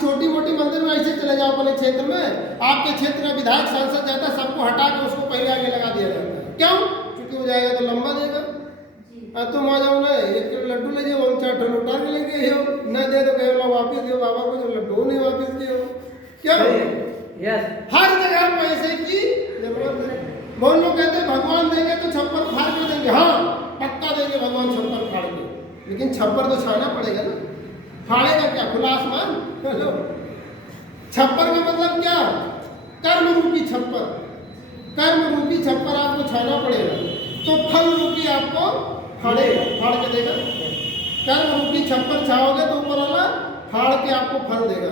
छोटी मोटी मंदिर में ऐसे चले जाओ अपने क्षेत्र में, आपके क्षेत्र में विधायक सांसद जाता है, सबको हटा के उसको पहले आगे लगा दिया जाता है। क्यों? क्योंकि वो जाएगा तो लंबा देगा। तुम आ जाओ ना, एक लड्डू ले जाओ, 4 लौटा के लेके हो, न दे तो कहो वापिस दो बाबा को, जो लड्डू नहीं वापिस दिए हो। क्यों? हर जगह पैसे की जरूरत है। बहुत लोग कहते हैं भगवान देंगे तो छप्पर फाड़ के देंगे। हाँ पक्का देंगे भगवान छप्पर फाड़ के, लेकिन छप्पर तो छाना पड़ेगा ना। फाड़ेगा क्या? खुला आसमान? हेलो, छप्पर का मतलब क्या? कर्म रूपी छप्पर। कर्म रूपी छप्पर आपको छाना पड़ेगा, तो फल रूपी आपको फाड़ेगा, फाड़ के देगा। कर्म रूपी छप्पर छाओगे तो ऊपर वाला फाड़ के आपको फल देगा।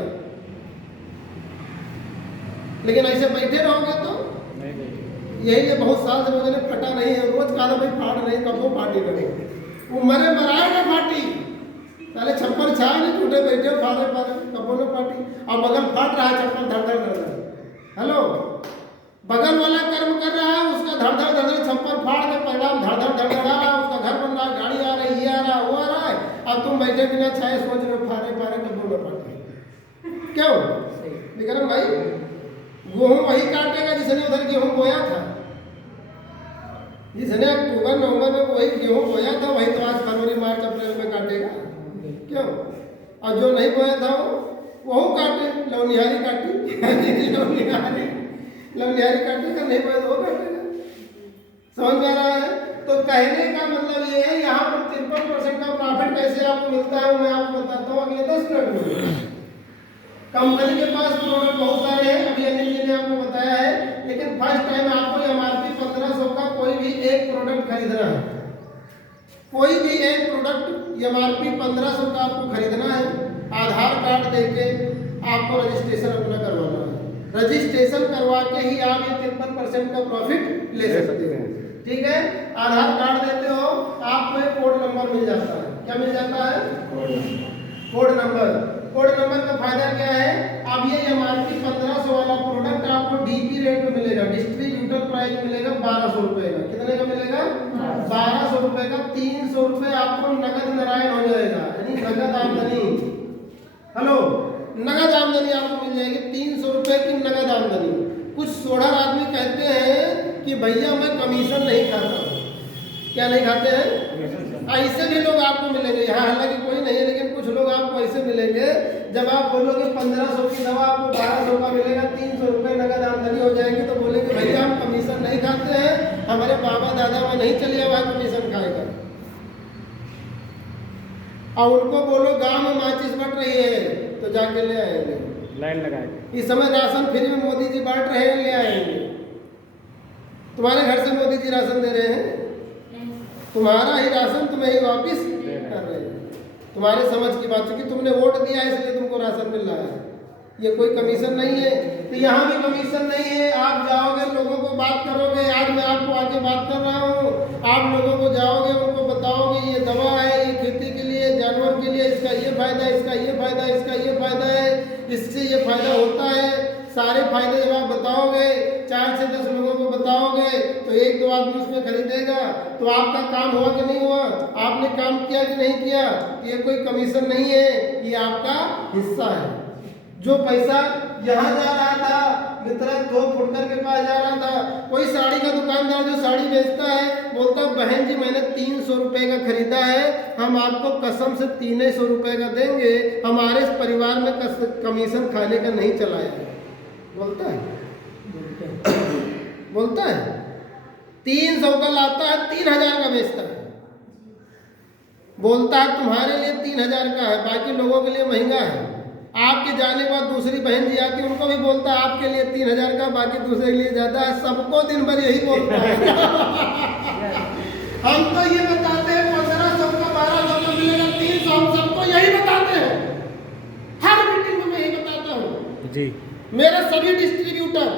लेकिन ऐसे बैठे रहोगे तो यही है। बहुत साल से मुझे फटा नहीं है, रोज कहा भाई फाड़ नहीं, कब वो फाटी बने, वो मरे मराए ना फाटी। पहले छप्पर छा नहीं, टूटे बैठे फाड़े फाड़े कबो न फाटी। अब बगल फाट रहा है, छप्पर धड़ धड़ धड़ धड़। हेलो, बगल वाला कर्म कर रहा है, उसका धड़ धड़ धड़ धड़ छप्पर फाड़ के परिणाम धड़ धड़ धड़ धड़ आ रहा है, उसका घर बन रहा है, गाड़ी आ रही, ये आ रहा, वो आ रहा है। अब तुम बैठे बिना छाए सोच रहे फाड़े फाड़े कबो न फाटे। क्यों? विक्रम भाई, गेहूं वही काटेगा जिसने उधर गेहूं बोया था, जिसने अक्टूबर नवंबर में वही गेहूं बोया था, वही तो आज फरवरी मार्च अप्रैल में काटेगा। क्यों? और जो नहीं बोया था वो काटे, लवनिहारी काटी लवनिहारी काटेगा, नहीं बोया तो वो काटेगा। समझ में आ रहा है? तो कहने का मतलब ये है, यहाँ पर 53% का प्रॉफिट कैसे आपको मिलता है वो मैं आपको बताता हूँ अगले 10 मिनट में। कंपनी के पास प्रोडक्ट बहुत सारे हैं, अभी अनिल जी ने आपको बताया है, लेकिन फर्स्ट टाइम आपको एमआरपी 1500 का कोई भी एक प्रोडक्ट खरीदना है। कोई भी एक प्रोडक्ट एमआरपी 1500 का आपको खरीदना है। आधार कार्ड देके आपको रजिस्ट्रेशन अपना करवाना है। रजिस्ट्रेशन करवा के ही आप ये 53% का प्रॉफिट ले सकते हैं। ठीक है? आधार कार्ड देते हो, आपको एक कोड नंबर मिल जाता है। क्या मिल जाता है? Code number. कोड नंबर का फायदा क्या है? अब ये एमआरपी 1500 वाला प्रोडक्ट आपको डीपी रेट में मिलेगा, डिस्ट्रीब्यूटर प्राइस मिलेगा 1200 रुपए का। कितने का मिलेगा? 1200 रुपए का। 300 रुपए आपको नगद नारायण हो जाएगा, यानी नगद आमदनी। हेलो, नगद आमदनी आपको मिल जाएगी, 300 रुपए की नगद आमदनी। कुछ सोढ़र आदमी कहते हैं कि भैया मैं कमीशन नहीं खाता। क्या नहीं खाते हैं? ऐसे भी लोग आपको मिलेंगे यहाँ, हालांकि कोई नहीं है, लेकिन कुछ लोग आपको ऐसे मिलेंगे। जब आप बोलोगे 1500 की दवा आपको 1200 का मिलेगा, 300 रुपए नगद आमदनी हो जाएंगे, तो बोलेंगे भैया हम कमीशन नहीं खाते हैं, हमारे बाबा दादा में नहीं चलिए हुआ कमीशन खाएगा। और उनको बोलो गांव में माचिस बट रही है तो जाके ले आएंगे, लाइन लगाएंगे। इस समय राशन फ्री में मोदी जी बांट रहे हैं, ले आएंगे। तुम्हारे घर से मोदी जी राशन दे रहे हैं, तुम्हारा ही राशन तुम्हें ही वापिस कर रहे हैं। तुम्हारे समझ की बात, क्योंकि तुमने वोट दिया है इसलिए तुमको राशन मिल रहा है, ये कोई कमीशन नहीं है। तो यहाँ भी कमीशन नहीं है। आप जाओगे, लोगों को बात करोगे, आज मैं आपको आके बात कर रहा हूँ, आप लोगों को जाओगे, उनको बताओगे ये दवा है, ये खेती के लिए, जानवर के लिए, इसका ये फायदा है, इसका ये फायदा है, इसका ये फायदा है, इससे ये फायदा होता है। सारे फायदे जब आप बताओगे, 4 से 10 लोगों को बताओगे, तो 1-2 आदमी उसमें खरीदेगा, तो आपका काम हुआ कि नहीं हुआ? आपने काम किया कि नहीं किया? ये कोई कमीशन नहीं है, ये आपका हिस्सा है। जो पैसा यहाँ जा रहा था, मित्रा 2 फुटकर के पास जा रहा था, कोई साड़ी का दुकानदार जो साड़ी बेचता है बोलता बहन जी मैंने 300 रुपए का खरीदा है, हम आपको कसम से 300 रुपए का देंगे, हमारे इस परिवार में कमीशन खाने का नहीं चलाया है। बोलता है, बोलता है 300 का लाता है, 3000 का बेचता है। बोलता है तुम्हारे लिए 3000 का है, बाकी लोगों के लिए महंगा है। आपके जाने के बाद दूसरी बहन जी आती है, उनको भी बोलता है आपके लिए 3000 का, बाकी दूसरे के लिए ज्यादा है। सबको दिन भर यही बोलता है। हम तो ये बताते हैं 1500 का 1200 का मिलेगा, 300, हम सबको यही बताते हैं। हर मीटिंग में मैं यही बताता हूँ जी। मेरे सभी डिस्ट्रीब्यूटर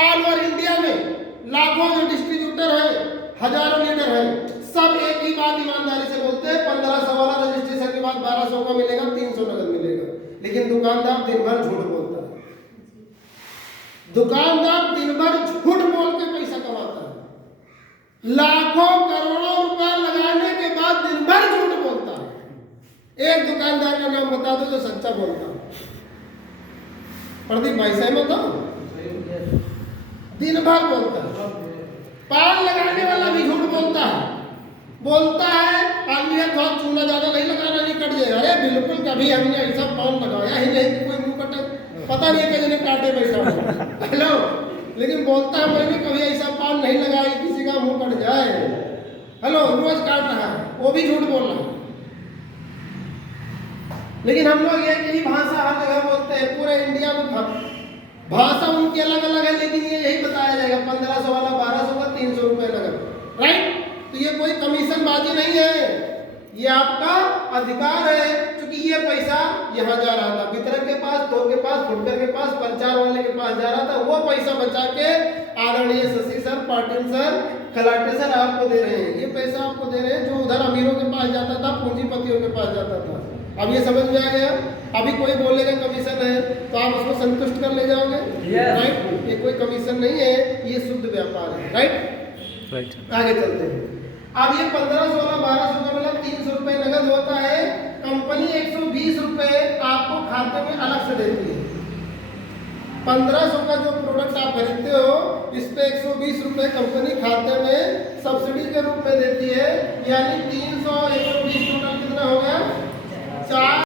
ऑल ओवर इंडिया में लाखों जो डिस्ट्रीब्यूटर है, हजारों लीडर है, सब एक ही बात ईमानदारी से बोलते हैं 1500 वाला रजिस्ट्रेशन के बाद 1200 का मिलेगा, 300 नगद मिलेगा। लेकिन दुकानदार दिन भर झूठ बोलता है। दुकानदार दिन भर झूठ बोल के पैसा कमाता है। लाखों करोड़ों रुपया लगाने के बाद दिन भर झूठ बोलता है। एक दुकानदार का नाम बता दो जो सच्चा बोलता है। प्रदीप भाई सहमत हो? दिन भर बोलता है, पान लगाने वाला भी झूठ बोलता है। बोलता है आदमी बहुत चूना ज्यादा नहीं लगाना, नहीं कट जाए। अरे बिल्कुल, कभी हमने ऐसा पान लगाया ही नहीं कि कोई मुंह कटे, पता नहीं कि जिन्हें काटे बैठा। हेलो, लेकिन बोलता है मैंने कभी ऐसा पान नहीं लगाया किसी का मुंह कट जाए। हेलो, रोज काट रहा है, वो भी झूठ बोल रहा है। लेकिन हम लोग एक ही भाषा हर जगह बोलते हैं, पूरे इंडिया में भाषा उनकी अलग अलग है, लेकिन ये यही बताया जाएगा 1500 वाला 1200 का 300 रुपये नगद, राइट? तो ये कोई कमीशन बाजी नहीं है, ये आपका अधिकार है। क्योंकि ये पैसा यहाँ जा रहा था वितरक के पास, दो के पास, फुटकर के पास, प्रचार वाले के पास जा रहा था। वो पैसा बचा के आदरणीय Shashi sir, Patil sir, Khalate sir आपको दे रहे हैं। ये पैसा आपको दे रहे हैं जो उधर अमीरों के पास जाता था, पूंजीपतियों के पास जाता था। अब ये समझ में आ गया? अभी कोई बोलेगा कमीशन है तो आप उसको संतुष्ट कर ले जाओगे, राइट? ये कोई कमीशन नहीं है, ये शुद्ध व्यापार है, राइट? आगे चलते हैं। अब ये 1500 वाला 1200 का मतलब 300 रुपये नगद होता है। कंपनी 120 रुपये आपको खाते में अलग से देती है। 1500 का जो प्रोडक्ट आप खरीदते हो, इस पे 120 रुपये कंपनी खाते में सब्सिडी के रूप में देती है। यानी 300 120 टोटल कितना हो गया? 4